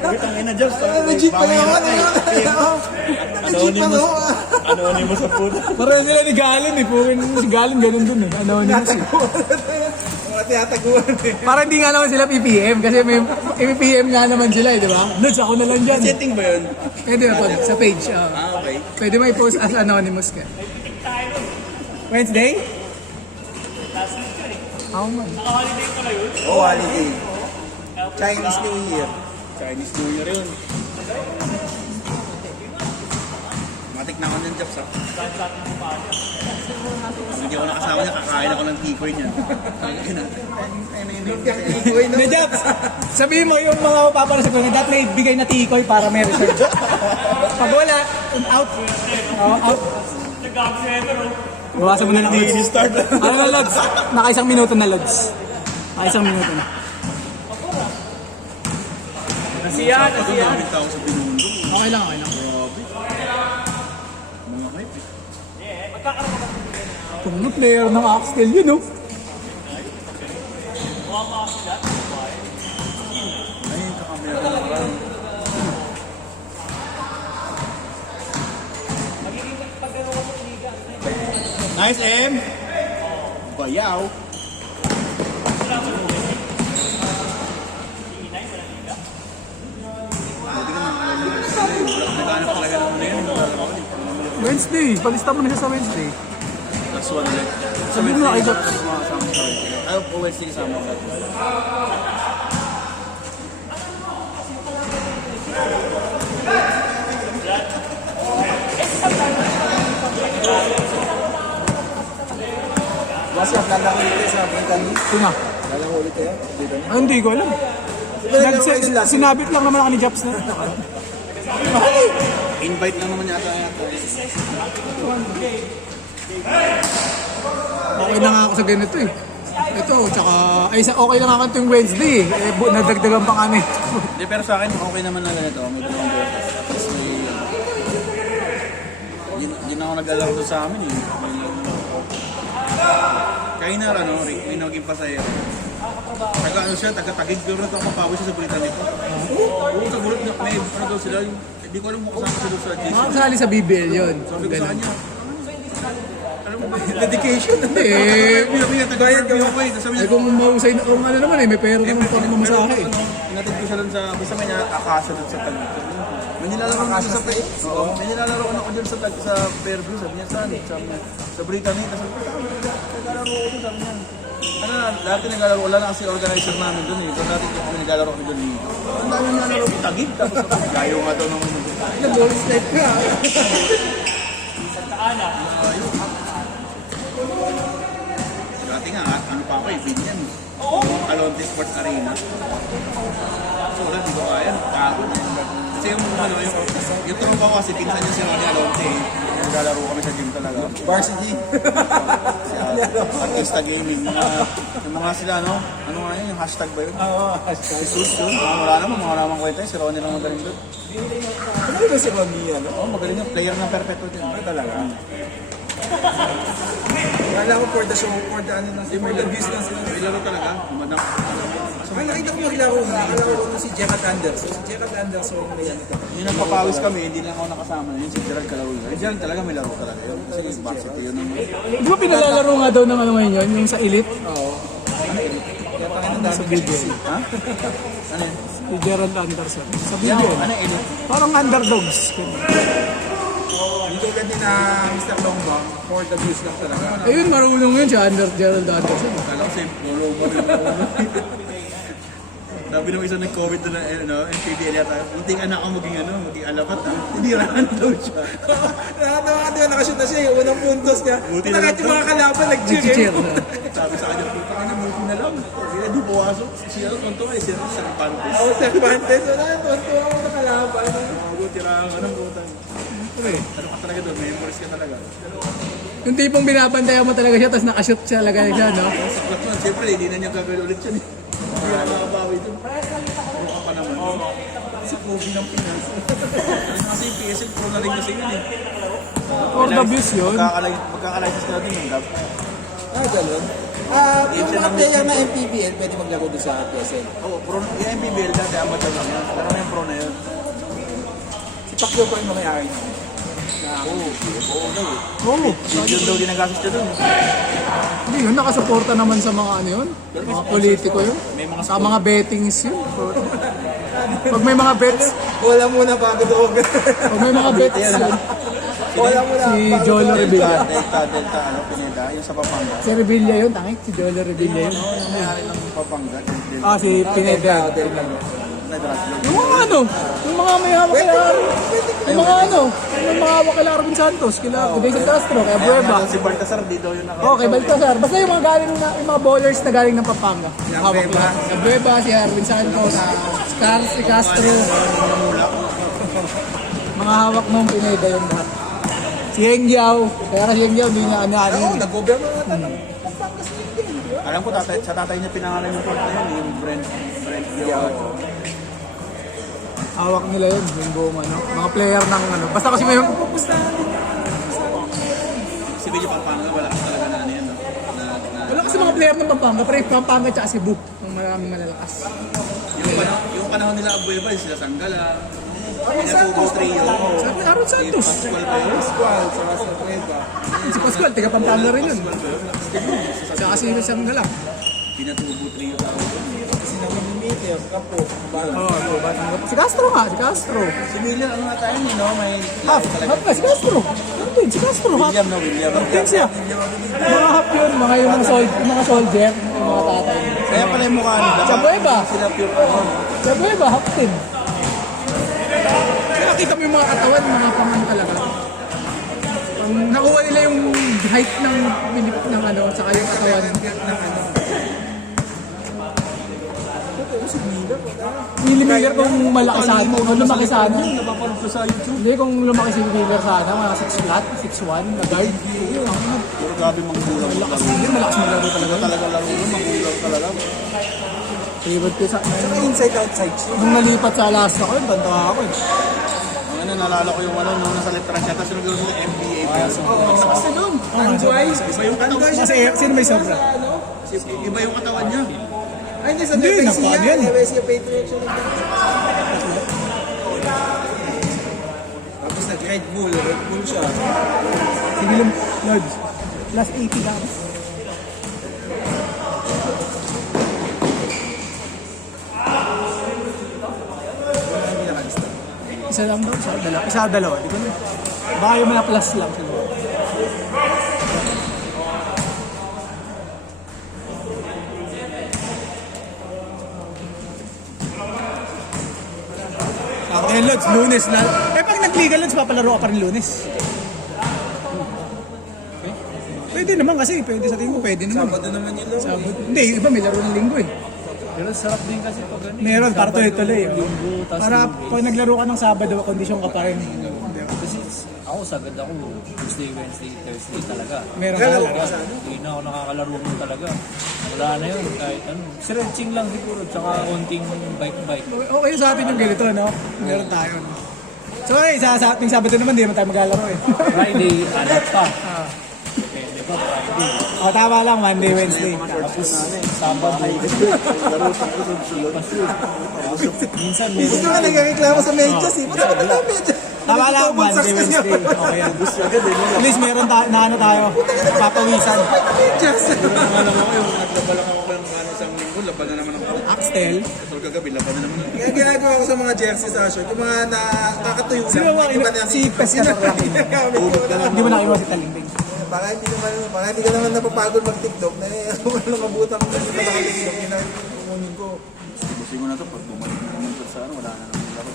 Ang ina Jobs. Legit pa naman. Legit pa naman. Anonymous sa puto. Pareho sila ni Galen eh. Pukin si Galen ganun dun eh. Anonymous eh. Mga tiyataguan eh. Parang hindi nga naman sila PPM kasi may PPM nga naman sila eh, di ba? Lods, ako na lang dyan. Setting ba yun? Pwede na po, sa page. Okay. Pwede may post as anonymous ka. Wednesday? Ako man. Oh, holiday. Chinese New Year. Chinese New Year yun. Matik na ako ng Jobs ha. Hindi ako nakasama niya, kakain ako ng tikoy niya. May Jobs, sabihin mo yung mga paparas ko, dapat may bigay na tikoy para may reserve. Pag wala, out. Out. Iwasan mo na lang, Lods. Start. Ano na, Lods? Naka-isang minuto na, Lods. Naka-isang minuto na. Nasiyan. Gamit ako sa binundo. Okay lang, okay lang. Mga hype. Kung ano player ng Axel yun, no? Ayun, kakamera na lang. Nice, M! Bayaw! Wednesday, palista mo na siya sa Wednesday. Last one ulit. Sabihin mo na kay Jobs. Ayaw po Wednesday kasama ulit. Kasi lalaro ulit sa Brittany. Ito na. Lalaro ulit kayo? Dito niya. Ah, hindi ko alam. Sinabit lang naman ako ni Jobs na. Invite lang naman yata. Okay na nga ako sa ganito eh. Ito, tsaka, okay lang ako itong Wednesday eh. Nadagdagan pa kami. Hindi, pero sa akin, okay naman na ganito. May dalawang beses. Tapos may... Hindi na ako nag-alaro doon sa amin eh. Kaya na, Rick, may naging pasaya. Taga-ano siya, taga-tagig. Pero nakapapawis siya sa bulitan nito. Oo, sa bulit na may ano daw sila. Hindi ko alam kung kasama siya doon sa GC. Makakasali sa BBL yun. Sabi ko sa kanya, alam mo ba yun? Dedication. Eh, Bayad ka ako eh. Sabi niya, kung mahusay na, kung ano naman eh, may pera naman pang mamasahe eh. Inatid ko siya doon sa, basta may nakakasa doon sa tag. May nilalaro ko sa tag. Oo, may nilalaro ako dyan sa tag, sa Fairview. Sabi niya, saan? Sa Brittany. Sabi ko, naglalaro ko doon. Sabi niya, ano na, dati naglalaro, wala na kasi organizer namin doon eh. So dati kami naglalaro kami doon eh. Ang dami naglalaro ko, tagig. Tapos layo nga daw ng... Nag-ball step ka. Dati nga, ano pa ako eh, Binyan. Alonte Sports Arena. So wala, di ko kaya. Pagod na yung... Kasi yung tropa ko kasi, pinsan niya si Ronnie Alonte eh. Naglalaro kami sa gym talaga. Varsity. Artista Gaming. Yung mga sila, no? Ano nga yun? Yung hashtag ba yun? Oo, hashtag. Jesus yun. Wala naman, mga namang kwenta yun. Si Ronnie lang magaling doon. Ano ba si Ronnie yan? Oo, magaling yung player ng Perpetual din. Talaga. Wala ko for the show, for the ano lang, for the views lang sila. May laro talaga. Umanak. Ay, nakita ko maglaro. Nakalaro ko si Gerald Anderson. Si Gerald Anderson may ano ito. Yung nagpapawis kami, hindi lang ako nakasama. Yun si Gerald Calawi. Gerald talaga may laro talaga yun. Kasi yung varsity yun naman. Di ba pinalalaro nga daw ng ano ngayon yun, yung sa Elite? Oo. Ano yun? Kaya tayo ng Sa BBL. Ha? Ano yun? Si Gerald Anderson. Sa Yan, BBL. ano yun? Parang underdogs. Hindi tulad din na Mr. Longbang, for the views lang talaga. Ayun, marunong yun si Gerald Anderson. Kala ko si Lolo ba rin Sabi nung isa nag-COVID doon na NPBL yata, munting anak ko maging alapat ha. Hinirahan daw siya. Nakatawa ka doon, nakashoot na siya yung unang puntos niya. Buti na Kahit yung mga kalaban, nag-cheer. Nag-cheer na. Sabi sa kanya, puta ka na, buti na lang. Hindi di puwasok. Siya, konto ka, siya sa Pantes. Oo, Cervantes. Wala, tuntua ako na kalaban. Buti rahan ka ng butang. Ano ka talaga doon, memories ka talaga. Yung tipong binabantayan mo talaga siya, tapos nakashoot siya talaga siya, no? Saklat man, siyempre, hindi na niya gagawin ulit yan eh. Hindi na makabawi doon. Mukha pa naman. Si Kobe ng Pinas. Kasi yung PSL pro na rin kasi yun eh. For the views yun. Magkakalicense ka din yung gab. Ganun. Yung mga player na MPBL, pwede maglaro doon sa PSL. Oo, pro, yung MPBL dati amateur lang yan. Pero na yung pro na Pacquiao pa yung may-ari niya. Oo daw eh. Oo. Yun daw ginagastos niya doon. Hindi yun, nakasuporta naman sa mga ano yun. Mga politiko yun. May mga Sa mga bettings yun. Pag may mga bets, Wala muna bago doon. pag may mga bets yun. Wala muna. Si Jolo Revilla. Delta, Pineda, yung sa Pampanga. Si Revilla yun, tangik. Si Jolo Revilla yun. Yung may-ari ng Pampanga. Ah, si Pineda. Nag-drug. Yung mga ano, yung mga may hawak kila, yung mga ano, yung mga hawak kila Arvin Santos, kila Jason Castro, kaya Bueva. Si Baltasar, di daw yun Oh, kay Baltasar. Basta yung mga galing na, yung mga bowlers na galing ng Pampanga. Hawak nila. Si Bueva, si Arvin Santos, si Castro. Mga hawak nung Pineda yung lahat. Si Heng Yao. Kaya kasi Heng Yao, hindi niya ano Oo, yun. nag-gobyerno na ito. Alam ko, sa tatay niya pinangalan yung court na yun, yung Brent Yao. Hawak nila yun, yung buong ano. Mga player ng ano. Basta kasi may Si Billy Pampanga, wala ka talaga na ano yan. No? wala kasi mga player ng Pampanga, pero yung Pampanga tsaka Cebu, ang maraming malalakas. Yung panahon nila Abueva, sila Sanggala, Pinatubo Trio, Sabi Aaron Santos. Pascual pa yun. Pascual, sa Rasa Nueva. Si Pascual, taga Pampanga rin yun. Tsaka si Sam Galak. Pinatubo Trio tawag yun. Kasi namimimiter, kapo, balang. Si Castro nga, si Castro. Si William, ano nga tayo no? May Half na, si Castro. Ano din, si Castro, half. William na William. Half siya. Mga half yun, mga yung mga soldier, yung mga tatay. Kaya pala yung mukha nila. Sa Bueva. Sila pure ano. Sa Bueva, half team. Kaya nakita mo yung mga katawan, mga pamano talaga. Nakuha nila yung height ng ng ano, saka yung katawan. Willie Miller kung malaki sana, kung lumaki sana. Napapanood ko sa YouTube. Hindi, kung lumaki si Miller sana, mga 6 flat, 6'1", na guard. Puro grabe manggulang. Hindi, malakas maglaro talaga. Talaga laro yun, manggulang talaga. Favorite ko sa... Saka inside outside siya. Nung nalipat sa Alaska ko, bantawa ako eh. Ang ano, naalala ko yung ano, nung nasa left siya, tapos nag sa NBA pa yun. Kasi doon, Andoy. Iba yung katawan niya. Kasi sino may sobra? Iba yung katawan niya. Ay, hindi, sa Hindi, Nevesia. nakuha yan. Nevesia Patriots siya. Tapos nag-Red Bull siya. Si William Lodge. Plus 80 lang. Isa lang daw, isa dalawa. Di ko na. Baka yung mga plus lang siguro. Okay, Lods, Lunes na. Eh, pag nag-legal Lods, papalaro ka pa rin Lunes. Pwede naman kasi, pwede sa tingin ko, pwede naman. Sabado naman yun lang. Sabado. Hindi, iba may laro ng linggo eh. Pero sarap din kasi pag ano. Meron, para tuloy-tuloy. Linggo, tas Para pag naglaro ka ng Sabado, kondisyon ka pa rin. kasi ako sagad ako Tuesday, Wednesday, Thursday talaga. Meron ka talaga. Hindi na ako nakakalaro mo talaga. Wala na yun kahit ano. Stretching lang siguro, tsaka konting bike-bike. Okay sa atin yung ganito, no? Meron tayo. No? So, sa ating Sabado naman, di naman tayo maglalaro eh. Friday, alat pa. Depende pa, Friday. O, tama lang, Monday, Wednesday. Tapos Sabado. Minsan Gusto meron. ka nagreklamo sa medyas eh. Ba't ako na medyas? Tama lang, Monday, Wednesday. Okay yan. At least meron na ano tayo, papawisan. Medyas. Alam mo yung naglaba lang ako ng ano isang linggo, laban na naman ako. Axtel. Katol kagabi, laban na naman ako. Kaya ginagawa ko sa mga jersey sa short, yung mga nakakatuyo Sino ba? Si Pescador lang. Hindi mo nakaiwan si Talingbing. Baka hindi ka naman napapagod mag-TikTok na ano mabutan mo sa TikTok inakunin ko. Gusto ko na to, pag bumalik na naman to sa ano, wala na naman laro.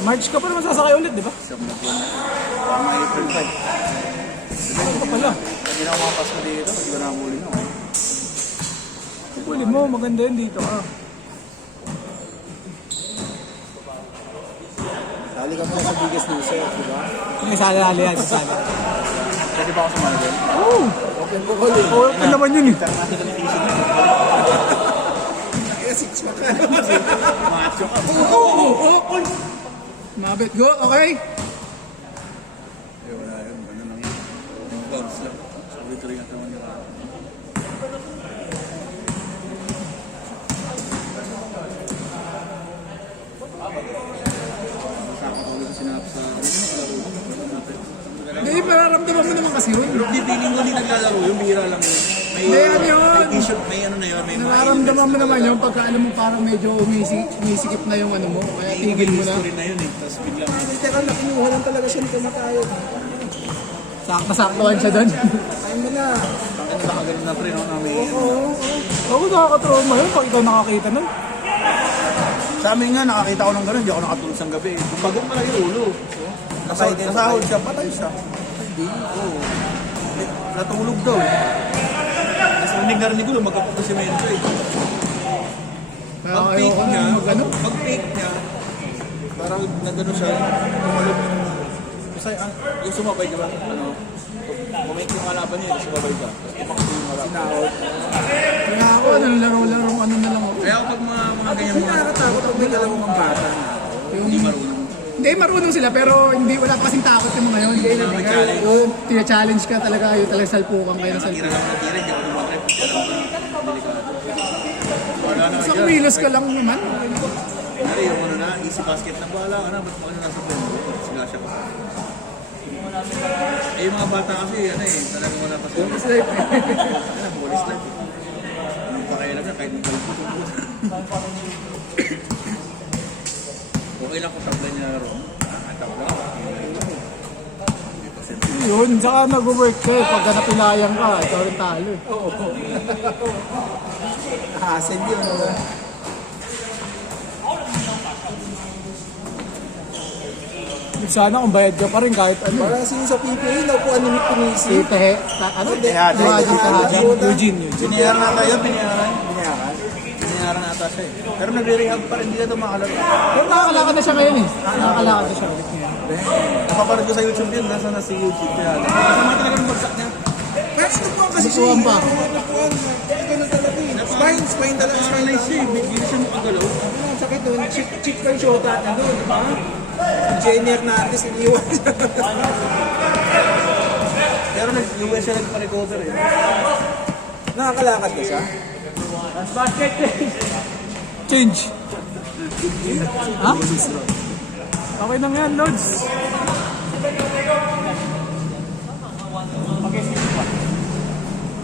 March ka pa naman sasakay ulit, di ba? Isang buwan na. Parang mga April 5. Ano ka pala? Hindi na ako makapas ko dito, hindi ko na huli na. Huli mo, maganda yun dito. Sali ka muna sa biggest loser, di ba? May sali yan, sali. Pwede ba ako sumali doon? Oo! Open ko ulit. Open naman yun eh. Kaya 6 pa ka. Macho ka. Oo! Mabit, go, okay? Eh, wala yun, ano lang yun. Bounce lang. Sabi ko rin ang tawa nila. nakakatulog sa sinap sa laro. Hindi, mararamdaman mo naman kasi yun. Pero di feeling ko hindi naglalaro yung bihira lang yun. May, Hindi, ano yun? may t-shirt, may ano na yun, may Nararamdaman mo naman yun pagka alam mo parang medyo umisikip na yung ano mo. Kaya tigil mo na. rin na yun eh. Tapos biglang Teka lang, kinuha lang talaga siya ni Kamatayo. Sakto-saktuhan siya doon. Ayun mo na. ano nakagaling na pre no namin. Ako nakakatrauma yun pag ikaw nakakita nun. Sa amin nga nakakita ko ng gano'n, hindi ako nakatulog sa gabi. Kung bagong malaki yung ulo. Nasahod siya, patay siya. Hindi. Oo. Natulog daw. Tapos narinig ko magkapukusimento eh. Pag-fake Ayoko niya, na mag-ano. pag-fake niya, parang nagano siya, tumalog yung... Kasi yung sumabay ka ba? Ano? Kumake yung kalaban niya, yung sumabay ka. Tapos ipakito yung kalaban. Sinahod. Kaya ako, laro-laro, ano na lang ako. Kaya pag mga ganyan Kasi nakakatakot pag may kalawang ang bata. hindi marunong. Hindi, marunong sila pero hindi wala pa kasing takot yung mga yun. Tina-challenge ka talaga, yun talaga salpukan kayo ng Tira salpukan. lang na tira, hindi ako tumatrip. Delikado. Wala na Sa dyan. kumilos ka lang naman. Pare, yung ano na, easy basket na bahala ka na, ba't mo ano nasa pen? Sila siya pa. Eh, yung mga bata kasi, ano eh, talagang wala pa sila. It's like, Ano, bonus life eh. Yung pakailan na, kahit magkalapot. Okay lang kung sablay niya laro. Ataw lang. yun, saka nag-work ka eh. Pagka napilayan ka, ikaw rin talo eh. Hassle yun. Wala. Sana kung bayad ka pa rin kahit ano. Parang sino sa PPA, nakuha ni Pinisi. Si Tehe, ano? Tehad. Eugene. Binayaran na tayo, binayaran. Binayaran. Binayaran na ata siya eh. Pero nagre-rehab pa rin, hindi na ito makalaro. Pero nakakalakad na siya ngayon eh. Nakakalakad na siya ulit ngayon. Napapanood ko sa YouTube yun, nasa na si YouTube kaya. Kasama talaga ng bagsak niya. Pero nakuha kasi siya. Nakuhaan pa. Nakuha. Ganun talaga eh. Spine talaga. Spine Paralyzed siya eh, hindi siya makagalaw. Ang sakit doon. Chick pa yung shota na doon. Di ba? Engineer natin, iniwan siya. Pero nag-US siya nagpa-recover eh. Nakakalakad ka siya. Change. Ha? Okay na nga, Lods.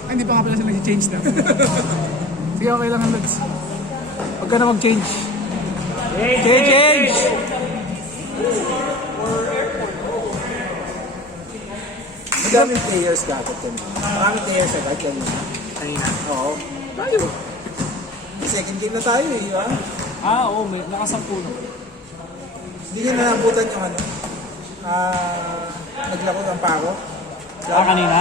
Ay, hindi pa nga pala siya nag-change na. Sige, okay lang ang Lods. Huwag ka na mag-change. Change! Madaming players dapat kami. Maraming players agad kami. Kanina. Oo. Tayo. Second game na tayo eh, di ba? Oo, may nakasampu na. Hindi nyo naabutan yung ano. Naglako ng pako. Kanina?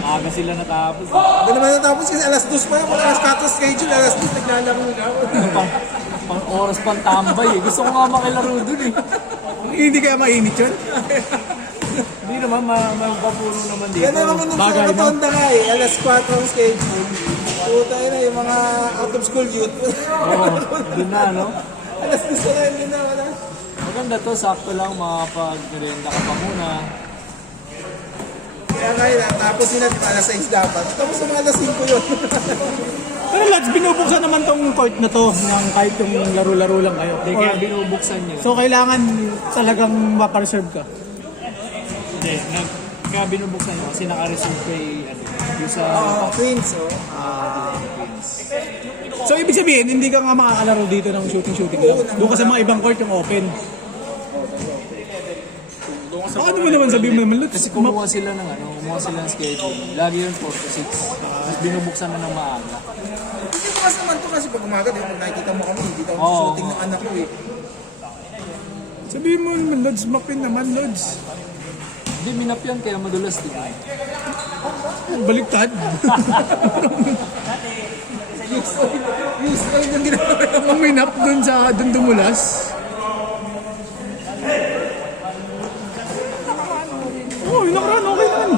Maaga sila natapos. Ano naman natapos kasi alas 2 pa yun. Kung alas 4 schedule, alas 2 naglalaro na ako. Pang oras pang tambay eh. Gusto ko nga makilaro dun eh. Hindi kaya mainit yun? Hindi naman, magpapuro naman dito. Yan naman kung Bagay, sa no? katonda nga eh. Alas 4 ang schedule. Puta yun na yung mga out of school youth. Oo, dun na no? Alas 2 na yun na wala. Maganda to, sakto lang makapag-merienda ka pa muna. Kaya ngayon, tapos yun natin alas 6 dapat. Tapos sa mga alas 5 yun. Pero Lods, binubuksan naman tong court na to ng kahit yung laro-laro lang kayo. Hindi, kaya binubuksan nyo. So, kailangan talagang mapareserve ka. Hindi, kaya binubuksan nyo kasi naka-reserve kay, ano, yung sa... Queens, oh. So, ibig sabihin, hindi ka nga makakalaro dito ng shooting lang. Doon ka sa mga ibang court yung open. Ano mo naman sabihin mo naman, Lods? Kasi kumuha sila ng ano, kumuha sila ng schedule. Lagi yun 4 to 6. Tapos binubuksan na ng maaga. Hindi bukas naman to kasi pag umaga, di ba, pag nakikita mo kami, hindi tayo Oo. shooting ng anak ko eh. Sabihin mo naman, Lods, mapin naman, Lods. Hindi, minap yan kaya madulas din. Baliktad. Use oil yung ginagawa. Ang minap dun sa dun dumulas. Oh, yung nakaraan, okay naman.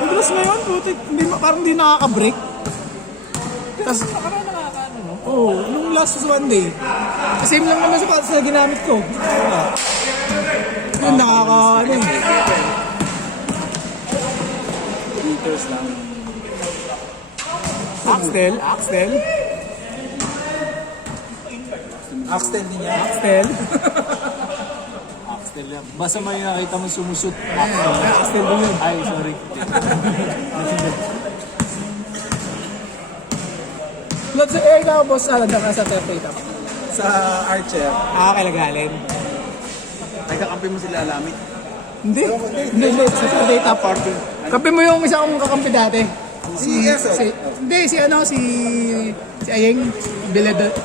Madulas ngayon, puti, hindi, parang hindi nakaka-break. Tapos, Nakaraan nakakaano, no? oh, nung last one day, same lang naman sa patas na ginamit ko. Yun, ano eh. Liters lang. Axel. Axtel din yan. Axtel. Axel lang. Basta may nakita mo sumusut. Axtel din yun. Ay, sorry. Lods, ikaw boss, nandiyan ka sa Terpay Top. Sa Archer. Kailanganin. Ay, kakampi mo sila Alamit. Hindi. Hindi. Sa Terpay Top. Kape mo yung isa kong kakampi dati. Si Erso. Si Ayeng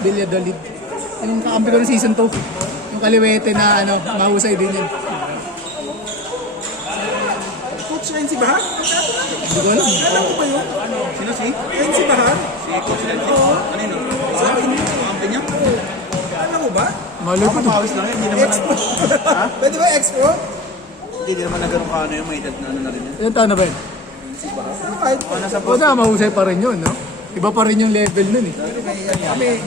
Billadolid. Yung kakampi ko ng season 2. Yung kaliwete na mahusay din yun. Coach Renzi Bahar? Hindi ko alam. Alam ko ba yun? Sino si? Renzi Bahar? Si Coach Lenzi? Ano yun? Sa akin. Kakampi niya? Alam mo ba? Malo ko. Pawis lang yun. Hindi naman Expo. Pwede ba Expo? Hindi naman na ganun ka yung may edad na na rin yan. Ilan taon na ba yun? Kahit Nasa O na, mahusay pa rin yun, no? Iba pa rin yung level nun, eh. kami.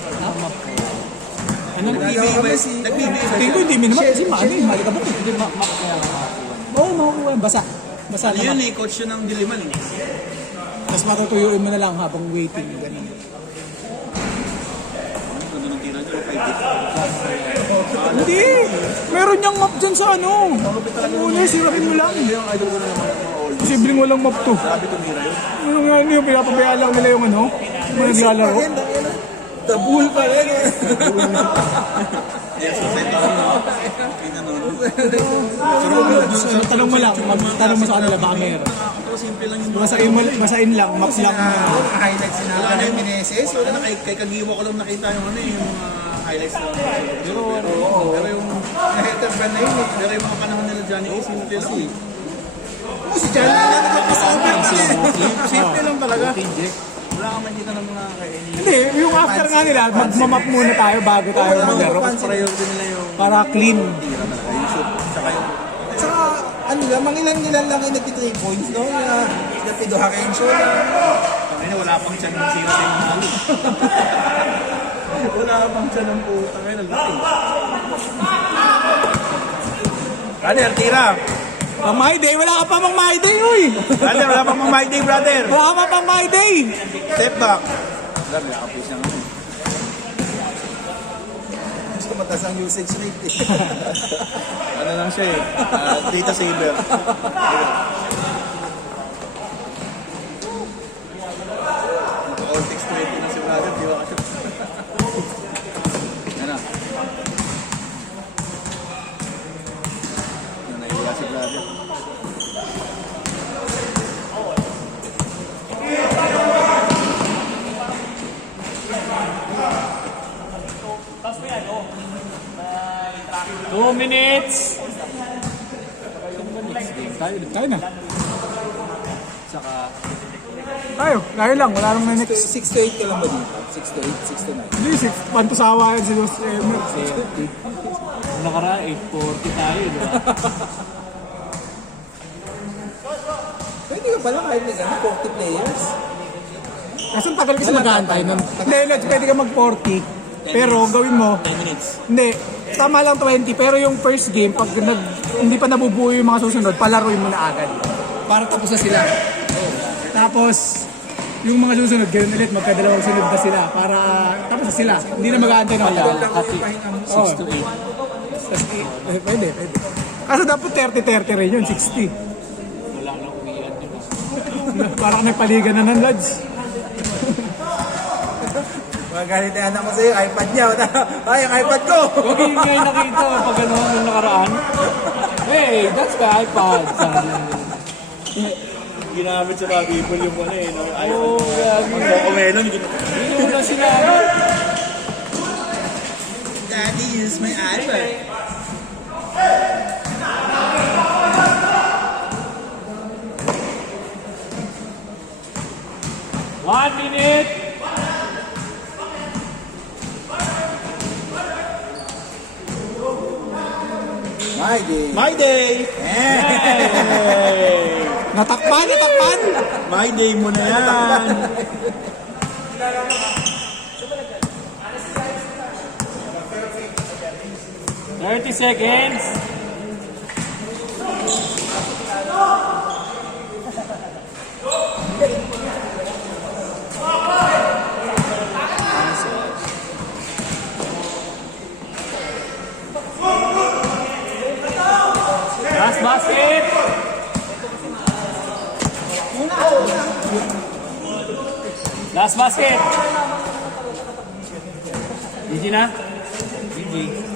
Nag-PBA ba? Nag-PBA ba? Tingin ko hindi mo naman kasi mali ka ba? Hindi, map kaya ako. Oo, makukuha. Basa. Basa Ano yun naman. eh? Coach yun ng Diliman eh. Tapos matutuyuin mo na lang habang waiting. Ganun. Ganda ng tira dyan. 5 Hindi! Meron niyang map dyan sa ano. Muna, sirakin mo lang. Hindi yung idol ko na naman ng mga old. Posibleng walang map to. Grabe tumira yun. Ano yung pinapabayaan lang nila yung ano? Mga naglalaro. The Bull pa rin. Yes, so sa ito. Tanong mo lang, tanong mo sa kanila baka meron. Ito simple lang yung Basain lang, map lang. Highlights na Wala na yung Meneses. Wala na kay Kagiwa ko lang nakita yung ano eh, yung highlights lang. Pero yung Nahitan ba na yun eh? pero yung mga panahon nila Johnny A, simple lang eh. Si Johnny na nagpapasama Simple lang talaga. Wala kang makita ng mga Hindi, yung after nga nila, magmamap muna tayo bago tayo maglaro. priority nila yung Para clean. tira talaga. Yung shoot, tsaka yung Saka, ano lang, mangilan-ngilan lang yung nagti-3 points, no? Yung Pido Harencio na. Tangina, wala pang tiyan ng sira sa yung halo. Wala pang tiyan ng puta. Ngayon, ang laki. Brother, tira. Pang my day, wala ka pa pang my day, uy! Brother, wala pang my day, brother. Wala ka pa pang my day! Step back. Brother, nakapis na nga. Gusto mataas ang usage rate eh. Ano lang siya eh. Data saver. All 620 na si brother, di ba kasi? Yan na. Yan na yung si brother. Two minutes! Tayo na. Saka, Tayo lang, wala nang na next. 6 to 8 ka lang ba dito? 6 to 8, 6 to 9. Hindi, pantusawa yan si Los Emer. nakaraan 8:40 tayo, di ba? Pwede ka pala kahit na gano'n, 40 players. Kasi ang tagal kasi mag-aantay nun. Hindi, let's pwede ka mag-40. Pero gawin mo, 10 minutes. hindi, tama lang 20. Pero yung first game, pag hindi pa nabubuo yung mga susunod, palaruin mo na agad. Para tapos na sila. Tapos, yung mga susunod, ganoon ulit, magkadalawang sunod na sila. Para tapos na sila. Hindi na mag-aantay ng matagal. Hati, 6 to 8. Tapos, pwede. Kaso dapat 30-30 rin yun, 60. Wala lang umiiyan yun. Parang may paligan na ng lads. Magalit na anak ko sa'yo, iPad niya. Ay, ang iPad ko! Huwag yung ngay nakita pag ano nung nakaraan. Hey, that's the iPod. Sabi niya. Ginamit sa mga people yung ano eh. No? Oo, grabe. Magkokomelon. Hindi mo na sinabi. Daddy, use my iPad. One minute. My day. My day! Hey! Natakpan! My day mo na yan! $30 seconds. Last basket! Last basket! GG na? GG.